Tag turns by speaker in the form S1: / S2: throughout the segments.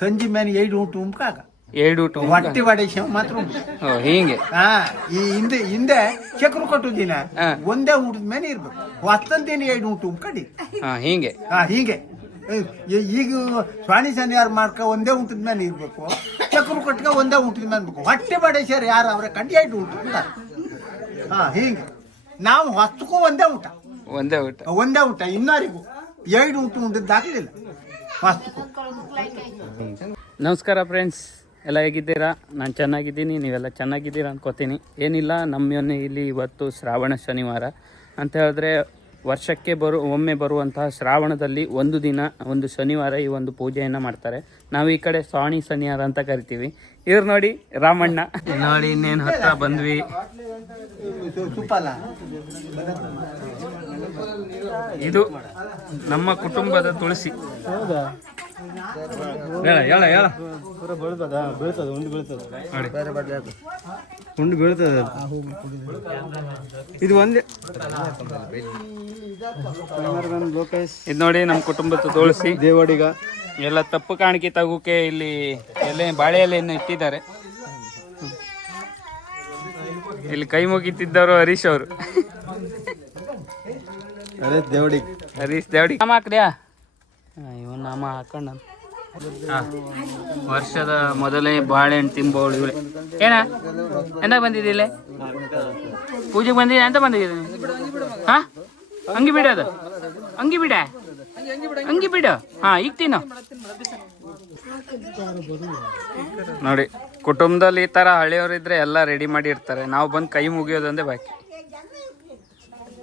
S1: ಸಂಜೆ ಮೇಲೆ ಏಳು ಊಟ ಉಂಟಾಗ.
S2: ಏಳು ಊಟ
S1: ಹೊಟ್ಟೆ ಬಡಿಸಿ ಮಾತ್ರ ಉಂಟು.
S2: ಓ ಹಿಂಗೆ?
S1: ಹಾ ಈ ಹಿಂದೆ ಹಿಂದೆ ಚಕ್ರ ಕೊಟ್ಟು ದಿನ
S2: ಹಾ.
S1: ಒಂದೇ ಊಟದ ಮೇಲೆ ಇರ್ಬೇಕು. ಹೊತ್ತಂತೇನು ಎರಡು ಊಟ ಉಂಕಡಿ
S2: ಹಾ ಹಿಂಗೆ?
S1: ಹಾ ಹಿಂಗೆ. ಈ- ಈಗ ಸ್ವಾಣಿ ಯಾರು ಮಾಡ್ಕ ಒಂದೇ ಊಟದ ಮೇಲೆ ಇರ್ಬೇಕು. ಚಕ್ರ ಕೊಟ್ಕ ಒಂದೇ ಊಟದ ಮೇಲೆ ಇರ್ಬೇಕು. ಹೊಟ್ಟೆ ಬಡೇಶ್ವರ ಯಾರು ಅವರ ಕಂಡಿ ಎರಡು ಊಟ ಹಾ ಹಿಂಗೆ. ನಾವು ಹೊತ್ತಕ್ಕೂ ಒಂದೇ ಊಟ.
S2: ಒಂದೇ ಊಟ?
S1: ಒಂದೇ ಊಟ. ಇನ್ನಾರಿಗೂ ಎರಡು ಊಟ ಹೊಸ್ತಕ್ಕೂ
S2: ನಮಸ್ಕಾರ ಫ್ರೆಂಡ್ಸ್ ಎಲ್ಲ ಹೇಗಿದ್ದೀರಾ? ನಾನು ಚೆನ್ನಾಗಿದ್ದೀನಿ ನೀವೆಲ್ಲ ಚೆನ್ನಾಗಿದ್ದೀರಾ ಅನ್ಕೋತೀನಿ. ಏನಿಲ್ಲ ನಮ್ಮ ಇಲ್ಲಿ ಇವತ್ತು ಶ್ರಾವಣ ಶನಿವಾರ. ಅಂತ ಹೇಳಿದ್ರೆ ವರ್ಷಕ್ಕೆ ಬರು ಒಮ್ಮೆ ಬರುವಂತಹ ಶ್ರಾವಣದಲ್ಲಿ ಒಂದು ದಿನ ಒಂದು ಶನಿವಾರ ಈ ಒಂದು ಪೂಜೆಯನ್ನು ಮಾಡ್ತಾರೆ. ನಾವು ಈ ಕಡೆ ಸಾಣಿ ಶನಿವಾರ ಅಂತ ಕರಿತೀವಿ. ಇವ್ರು ನೋಡಿ ರಾಮಣ್ಣ. ನೋಡಿ ಇನ್ನೇನು ಹತ್ರ ಬಂದ್ವಿ? ಇದು ನಮ್ಮ ಕುಟುಂಬದ ತುಳಸಿ. ಹೇಳ
S3: ಬೀಳ್ತದ ಉಂಡು ಉಂಡು ಬೀಳ್ತದ ಇದು ಒಂದೇ. ಲೋಕೇಶ್
S2: ಇದು ನೋಡಿ ನಮ್ಮ ಕುಟುಂಬದ ತುಳಸಿ.
S3: ದೇವಡಿಗ
S2: ಎಲ್ಲ ತಪ್ಪು ಕಾಣಿಕೆ ತಗೋಕೆ ಇಲ್ಲಿ ಎಲೆ, ಬಾಳೆ ಎಲೆಯನ್ನು ಇಟ್ಟಿದ್ದಾರೆ. ಇಲ್ಲಿ ಕೈ ಮುಗಿತಿದ್ದವರು ಹರೀಶ್ ಅವರು.
S3: ಅದೇ ದೇವಡಿ.
S2: ಹರೀಶ್ ದೇವಡಿ. ನಾಮ ಹಾಕ್ದ್ಯಾ? ಇವನ್ ನಾಮ ಹಾಕೊಂಡ ವರ್ಷದ ಮೊದಲೇ ಬಾಳೆಹಣ್ಣು ತಿಂಬೋಳು ಇವಳೆ. ಏನ? ಎಂತ ಬಂದಿದ್ದಿಲ್ಲ ಪೂಜೆಗೆ ಬಂದಿದೆ ಅಂತ ಬಂದಿದ್ದೀನಿ ಹಾ? ಅಂಗಿ ಬಿಡೋದು ಅಂಗಿ ಬಿಡ. ಅಂಗಿ ಬಿಡು. ಹಾ ಈಗ ತಿನ್ನು. ನೋಡಿ ಕುಟುಂಬದಲ್ಲಿ ಈ ಥರ ಹಳೆಯವರಿದ್ರೆ ಎಲ್ಲ ರೆಡಿ ಮಾಡಿ ಇರ್ತಾರೆ ನಾವು ಬಂದು ಕೈ ಮುಗಿಯೋದಂದೇ ಬಾಕಿ.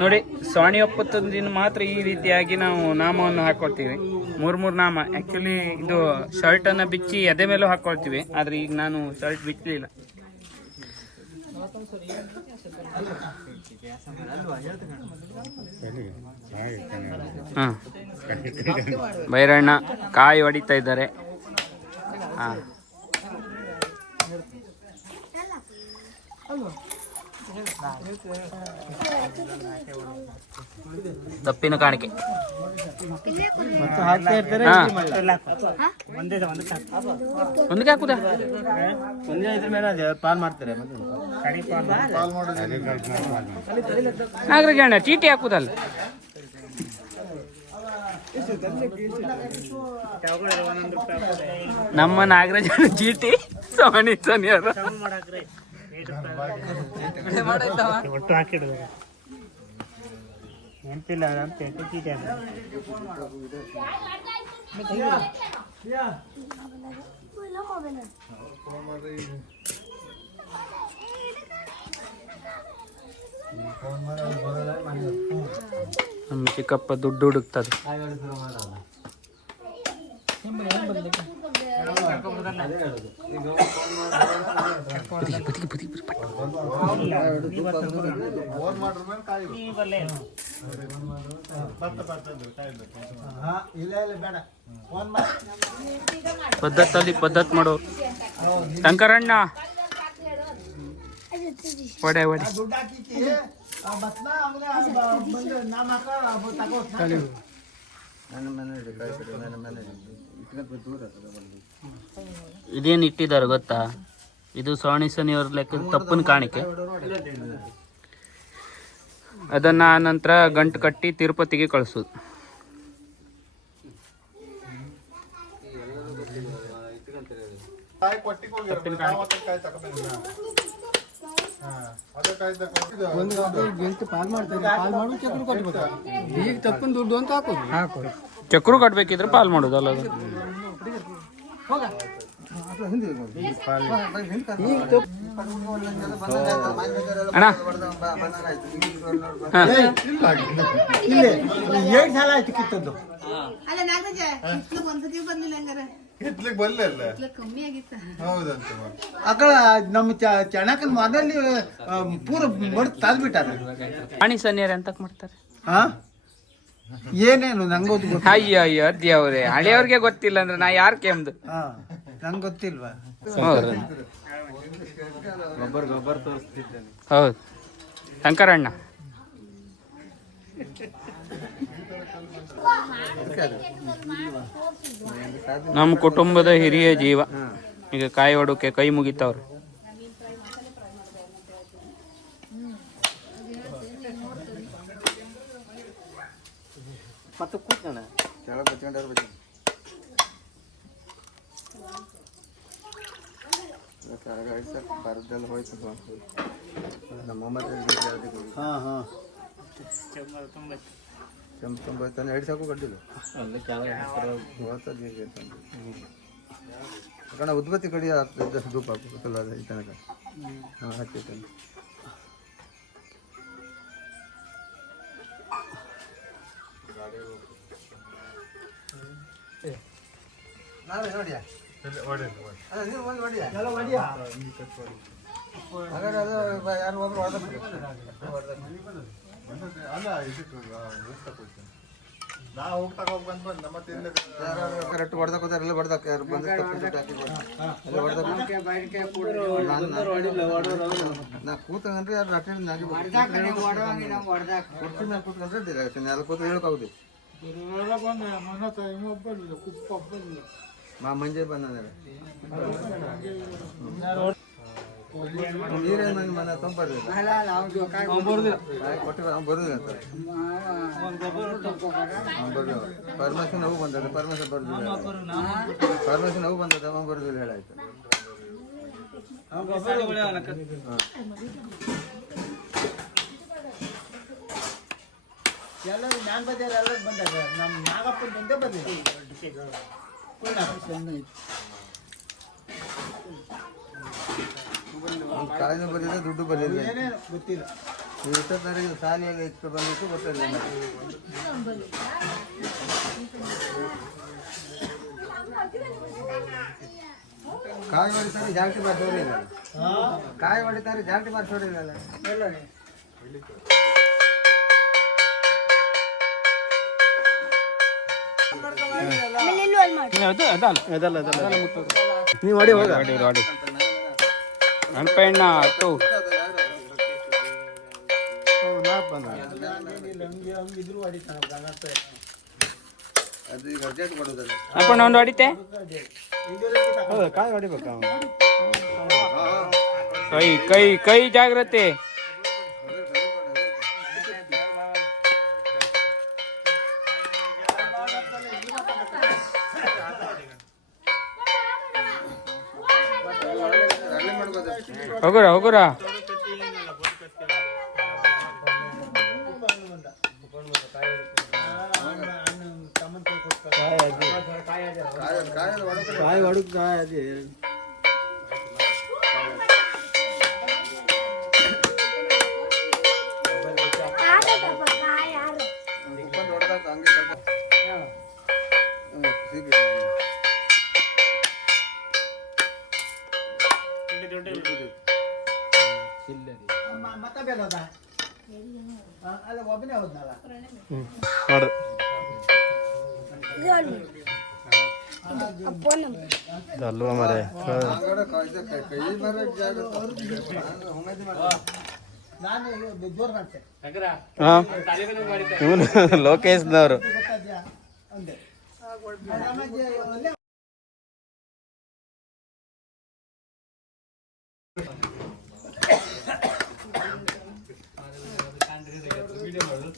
S2: ನೋಡಿ, ಸ್ವಾಣಿ ಒಪ್ಪತ್ತೊಂದಿನ ದಿನ ಮಾತ್ರ ಈ ರೀತಿಯಾಗಿ ನಾವು ನಾಮವನ್ನು ಹಾಕೊಳ್ತೀವಿ. ಮೂರ್ ಮೂರ್ ನಾಮ. ಆಕ್ಚುಲಿ ಇದು ಶರ್ಟ್ ಅನ್ನ ಬಿಚ್ಚಿ ಎದೆ ಮೇಲೂ ಹಾಕೊಳ್ತೀವಿ. ಆದ್ರೆ ಈಗ ನಾನು ಶರ್ಟ್ ಬಿಚ್ಚಲಿಲ್ಲ ಹಾಂ. ಬೈರಣ್ಣ ಕಾಯಿ ಹೊಡಿತಾ ಇದ್ದಾರೆ. ಹಾ. ತಪ್ಪಿನ ಕಾಣಿಕೆ. ಒಂದಕ್ಕೆ ಹಾಕುದ?
S3: ಒಂದೇ ಇದ್ರ ಮೇಲೆ ಅದೇ ಪಾಲ್ ಮಾಡ್ತಾರೆ
S2: ನಾಗರಾಜ ಅಣ್ಣ ಚೀಟಿ ಹಾಕುದಲ್ಲ. ನಮ್ಮ ನಾಗರಾಜ ಚೀಟಿ ಸೋನಿ ಸನಿಯರ
S3: ಒಟ್ಟು ಹಾಕಿಡುದು ಎಂತಿಲ್ಲ ಅಂತ ಚೀಟಿ
S2: ನಮ್ಮ ಚಿಕ್ಕಪ್ಪ ದುಡ್ಡು ಹುಡುಕ್ತದೆ ಪದ್ಧತಲ್ಲಿ ಪದ್ಧತ್ ಮಾಡು. ಶಂಕರಣ್ಣ. ಒಡೆ ಒಡೆ.
S1: ನನ್ನ ಮನೆ ಆ ದೂರ ಆಮೇಲೆ
S2: ಇದೇನು ಇಟ್ಟಿದ್ದಾರೆ ಗೊತ್ತಾ? ಇದು ಸೋಣಿ ಅವ್ರ ಲೆಕ್ಕ ತಪ್ಪನ ಕಾಣಿಕೆ. ಅದನ್ನ ನಂತರ ಗಂಟು ಕಟ್ಟಿ ತಿರುಪತಿಗೆ ಕಳಿಸೋದು
S3: ಚಕ್ರ
S2: ಕಟ್ಬೇಕಿದ್ರೆ ಪಾಲ್ ಮಾಡೋದಲ್ಲ ಅದು. ಅಣ್ಣ. ಹಾ.
S1: ಇಲ್ಲಿ. ಏಳು ಸಲ ಆಯ್ತು ಕಿತ್ತದ್ದು.
S4: ಅಲ್ಲ ನಾಗರಾಜ ಇತ್ಲು ಬಂದದಿ ಬಂದಿಲ್ಲ ಹಂಗಾರ.
S5: ಇತ್ಲಿಗೆ ಬಲ್ಲಲ್ಲ
S4: ಇತ್ಲು ಕಮ್ಮಿ ಆಗಿತ್ತ.
S5: ಹೌದಂತ ಮತ್ತೆ.
S1: ಅಗಳ ನಮ್ಮ ಚ- ಚಣಕನ್ ಮೊದಲಿ ಪೂರ ಮಡ್ ತಂದ್ಬಿಟ್ಟಾರ
S2: ಪ್ರಾಣಿ ಸನ್ನಿಯರ್ ಅಂತ ಮಾಡ್ತಾರೆ.
S1: ಹಾ? ಏನೇನು ನಂಗೋದು ಗೊತ್ತ
S2: ಅಯ್ಯೋ ಅಯ್ಯೋ ದೇವ್ರೆ ಹಳೆಯವ್ರಿಗೆ ಗೊತ್ತಿಲ್ಲ ಅಂದ್ರೆ ನಾ ಯಾರ್ ಕೆಮ್ದು?
S1: ಹಾ ನಂಗೆ ಗೊತ್ತಿಲ್ವಾ?
S2: ಹೌದು. ಹೌದು. ಶಂಕರಣ್ಣ. ನಮ್ಮ ಕುಟುಂಬದ ಹಿರಿಯ ಜೀವ. ಈಗ ಕಾಯಿ ಹೊಡೋಕೆ ಕೈ ಮುಗಿತಾವ್ರೆ.
S5: ಕೆಳಗೆ ಕೂತ್ಕಣ. ಕೆಳಗೆ ಸರ್ ಬರದ್ದೆಲ್ಲ ಹೋಯ್ತು ನಮ್ಮ ಮತ್ತೆ
S1: ಹಾ ಹಾ.
S5: ಕೆಂಪು ತೊಂಬತ್ತಾನೆ ಎರಡು ಸಾಕು ಕಡ್ಡಿಲ್ಲ ಕಣ ಉದ್ಬತ್ತಿ ಕಡಿ ಧೂಪ ಹಾಕಬೇಕಲ್ಲ ಅದು ತನಕ. ಹಾಂ ಹಾಕಿರ್ತಾನೆ ನಾವೇ ನೋಡಿಯಾ ಅಲ್ಲ, ನೀವು ಒಂದು ಹೊಡಿಯಾ? ಹಾಗಾದ್ರೆ ಅದು ಬ- ಯಾರು ಒಬ್ರು ಹೊಡೆದ್ಬಿಡಿ. ಕರೆಕ್ಟ್ ಯಾರು ಬಂದು. ಎಲ್ಲ ನಾ ಕೂತಂದ್ರೆ ಯಾರು ನಾಗಿ ಕುರ್ಚಿ ಮೇಲೆ ಕೂತ್ಕೊಂಡ್ರೆ. ನೆಲ ಮಾ ಮಂಜೆ ಬಂದ ನೀರೇ ನನ್ನ ಮನೆ ತಂಪರ್ಲಿಲ್ಲ ಕೊಟ್ಟಿಲ್ಲ ಅವ್ನು ಬರುದಿಲ್ಲ ಅಂತ. ಅವ್ನು ಬರುದಿಲ್ಲ. ಪರ್ಮಿಷನ್ ಅವು ಬಂದದ ಪರ್ಮಿಷನ್ ಬರುದಿಲ್ಲ ಪರ್ಮಿಷನ್ ಅವು ಬಂದದ ಅವ್ನು ಬರುದಿಲ್ಲ ಹೇಳಾಯ್ತು
S1: ಎಲ್ಲರೂ ನಾನು ಬಂದಿಲ್ಲ ಎಲ್ಲರೂ ಬಂದಾಗ ನಮ್ಮ ನಾಗಪ್ಪನ ಬಂದೇ ಬಂದಿಲ್ಲ.
S5: ಕಾಯಿನೂ ಬರಲಿಲ್ಲ ದುಡ್ಡು ಬರಲಿಲ್ಲ
S1: ಗೊತ್ತಿಲ್ಲ ಗೊತ್ತಿಲ್ಲ
S5: ಇಷ್ಟೊತ್ತವರೆಗೆ ಶಾಲೆಯಾಗ ಇಟ್ಟು ಬಂದಿತ್ತು ಗೊತ್ತಿರಲಿಲ್ಲ ಕಾಯಿ ಹೊಡಿತಾರೆ ಜಾಸ್ತಿ ಬಾರಿಸೋರಿಲ್ಲ ಕಾಯಿ ಹೊಡಿತಾರೆ ಜಾಸ್ತಿ ಬಾರಿಸೋರಿಲ್ಲ
S2: ಒಂದು ಕೈ ಕೈ ಕೈ ಜಾಗ್ರತೆ
S5: ಮಾಡ್ಬೋದು
S2: ಹೋಗುರ ಹೋಗುರ
S5: ಕಾಯಿ ಕಾಯಿ ಹೊಡೋದು
S1: ಕಾಯಿ
S5: ಕೈ- ಕೈ ಮರ
S3: ಲೋಕೇಶ್ನವರು
S1: ಗೊತ್ತಾದ್ಯಾ ಅಂದೆ ಆಮೇಲೆ ಒಳ್ಳೆ
S2: ಹ್ಞೂ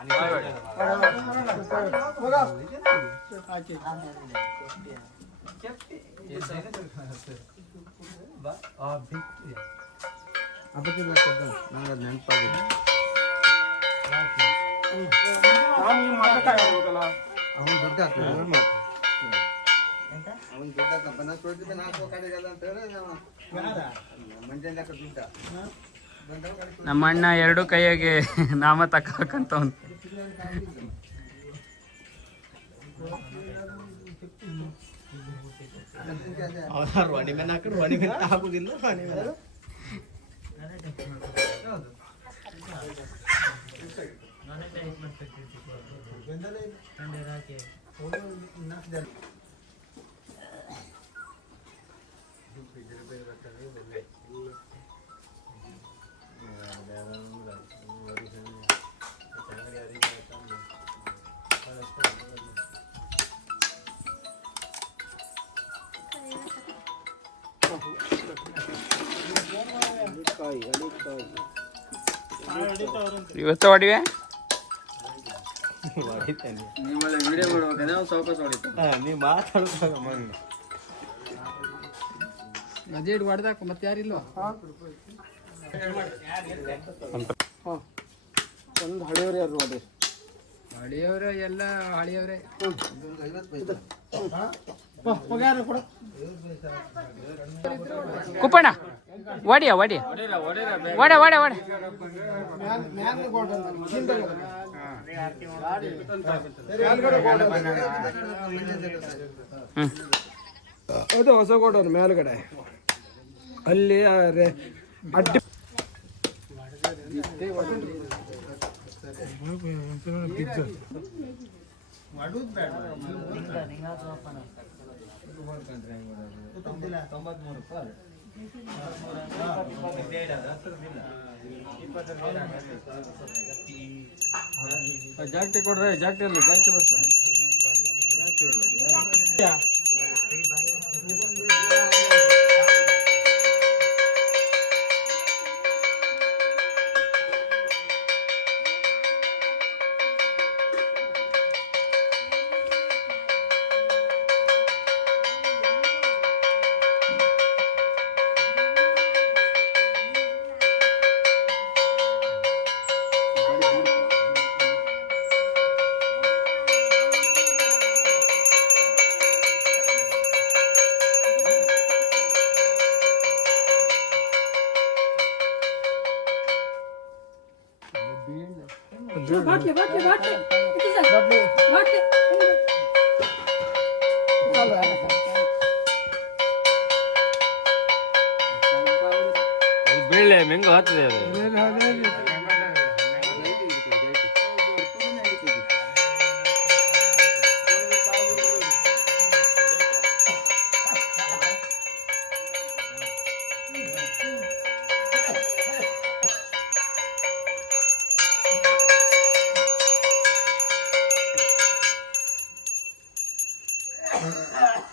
S2: ಕಾಲಡಿಗೆ
S5: ನಂಗೆ ನೆನಪಾಗಿದೆ ಅವನು ದುಡ್ಡು ಹಾಕ್ತಾರೆ ಅವನು ದುಡ್ಡು ಹಾಕಪ್ಪ ನಾನು ತೊಳ್ದಿದ್ದೆ ನಾಲ್ಕು ಕಡೆಗಲ್ಲ ಅಂತ ಹಾಕೋ ದುಡ್ಡ
S2: ನಮ್ಮ ಅಣ್ಣ ಎರಡು ಕೈಯಾಗೆ ನಾಮ
S3: ಹೊಣಿ ಮೇಲೆ ಹಾಕುದಿಲ್ಲ
S2: ಇವತ್ತು ಹೊಡಿವೆ?
S5: ನಾವು
S3: ನೀವು ಮಾತಾಡುವಾಗ ಮಂಗ
S6: ಅದೇಡ್ ಹೊಡೆದಾಕ ಮತ್ತೆ ಯಾರಿಲ್ಲ?
S3: ಒಂದು ಹಳೆಯವ್ರು ಯಾರು ನೋಡಿ?
S6: ಹಳಿಯವ್ರ ಎಲ್ಲ ಹಳಿಯವ್ರೆ.
S2: ಕುಪ್ಪಣ್ಣ ಒಡಿಯ ಒಡಿಯ. ಒಡ ಒಡ ಒಡ.
S6: ಅದು ಹೊಸ ಗೋಡೌನ್ ಮೇಲ್ಗಡೆ. ಅಲ್ಲಿ ಆ ರೆ- ರೂಪಾಯಿ ಜಾಕ್ಟಿ ಕೊಡ್ರೆ ಜಾಕ್ಟಿ ಅಲ್ಲ ಜಾಕ್ಟಿ ಬರ್ತಾರೆ
S3: ಬೀಳ್ಳೆ ಮೆಂಗ ಹತ್ತದೆ
S5: Ugh.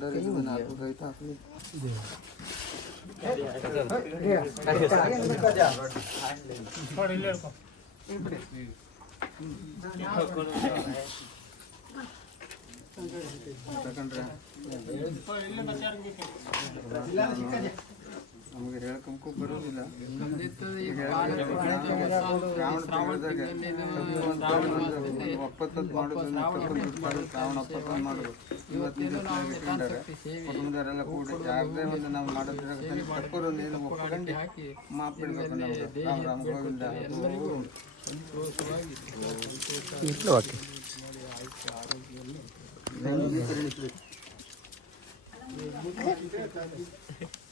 S5: अंदर ही बना आपको गई था आपने సెకండ్ हाँ,
S6: हाँ। ಈಗ
S5: ಶ್ರಾವಣ ತಿಂಗಳದಾಗ ಒಪ್ಪತ್ತೊತ್ತು ಮಾಡೋದು ಶ್ರಾವಣ ಒಪ್ಪತ್ತೊಂದು ಮಾಡೋದು ಇವತ್ತಿನ ಇಟ್ಕೊಂಡಾರೆ ಕುಟುಂಬದವರೆಲ್ಲ ಕೂಡಿ ಯಾರದೇ ಒಂದು ನಾವು ಮಾಡೋದ್ರ ತಪ್ಪರು ನೀನು ಒಪ್ಕೊಂಡು ಮಾಪ್ ಬಿಡ್ಬೇಕು ನಮ್ಗೆ ರಾಮ ರಾಮ ಗೋವಿಂದ
S2: ಇಟ್ಲು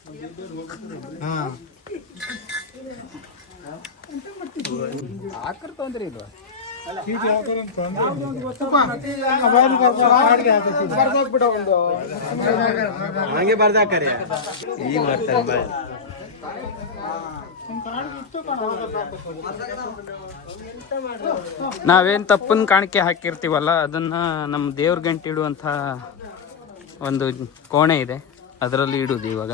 S2: ಓಕೆ
S6: ಆಕರ್ ತೊಂದ್ರೆ ಇಲ್ವಾ?
S3: ಹಂಗೆ ಬರ್ದಾಕರಿ ಈ ಮಾಡ್ತಾರೆ ನಾವೇನ್
S2: ನಾವೇನು ತಪ್ಪನ ಕಾಣಿಕೆ ಹಾಕಿರ್ತೀವಲ್ಲ ಅದನ್ನ ನಮ್ಮ ದೇವ್ರ ಗಂಟೆ ಒಂದು ಕೋಣೆ ಇದೆ. ಅದರಲ್ಲಿ ಇಡುದು ಇವಾಗ.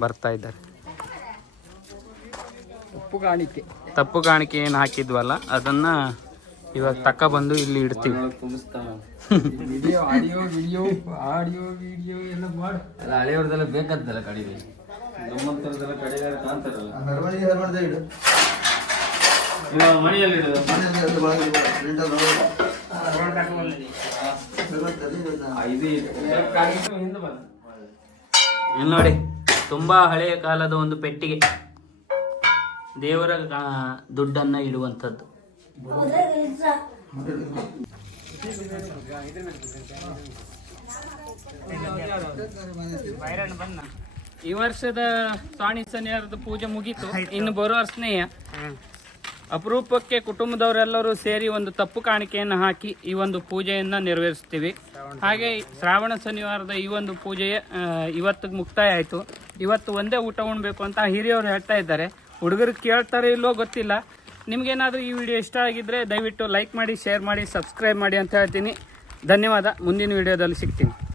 S2: ಬರ್ತಾ ಇದ್ದಾರೆ.
S6: ಉಪ್ಪು ಕಾಣಿಕೆ
S2: ತಪ್ಪು ಕಾಣಿಕೆ ಏನು ಹಾಕಿದ್ವಲ್ಲ ಅದನ್ನ ಇವಾಗ ತಕ್ಕ ಬಂದು ಇಲ್ಲಿ ಇಡ್ತೀವಿ.
S6: Video audio video audio video ಎಲ್ಲ ಮಾಡು.
S7: ಅಲ್ಲ ಹಳೆಯವ್ರದೆಲ್ಲ ಬೇಕಂತಲ್ಲ ಕಡಿಮೆ. ನಮ್ಮಂತರದೆಲ್ಲ ಮನೆಯಲ್ಲಿ
S2: ಇಲ್ಲಿ ನೋಡಿ. ತುಂಬಾ ಹಳೆಯ ಕಾಲದ ಒಂದು ಪೆಟ್ಟಿಗೆ. ದೇವರ ದುಡ್ಡನ್ನು ಇಡುವಂಥದ್ದು. ಈ ವರ್ಷದ ಸಾಣಿ ಸನಿಹಾರದ ಪೂಜೆ ಮುಗೀತು. ಇನ್ನು ಬರುವ ಸ್ನೇಹ. ಅಪರೂಪಕ್ಕೆ ಕುಟುಂಬದವರೆಲ್ಲರೂ ಸೇರಿ ಒಂದು ತಪ್ಪು ಕಾಣಿಕೆಯನ್ನು ಹಾಕಿ ಈ ಒಂದು ಪೂಜೆಯನ್ನು ನೆರವೇರಿಸ್ತೀವಿ. ಹಾಗೆ ಶ್ರಾವಣ ಶನಿವಾರದ ಈ ಒಂದು ಪೂಜೆಯ ಇವತ್ತಿಗೆ ಮುಕ್ತಾಯ ಆಯಿತು. ಇವತ್ತು ಒಂದೇ ಊಟ ಉಣ್ಬೇಕು ಅಂತ ಹಿರಿಯವರು ಹೇಳ್ತಾ ಇದ್ದಾರೆ. ಹುಡುಗರು ಕೇಳ್ತಾರೆ ಇಲ್ಲೋ ಗೊತ್ತಿಲ್ಲ. ನಿಮಗೇನಾದರೂ ಈ ವಿಡಿಯೋ ಇಷ್ಟ ಆಗಿದ್ದರೆ ದಯವಿಟ್ಟು ಲೈಕ್ ಮಾಡಿ, ಶೇರ್ ಮಾಡಿ, ಸಬ್ಸ್ಕ್ರೈಬ್ ಮಾಡಿ ಅಂತ ಹೇಳ್ತೀನಿ. ಧನ್ಯವಾದ. ಮುಂದಿನ ವಿಡಿಯೋದಲ್ಲಿ ಸಿಗ್ತೀನಿ.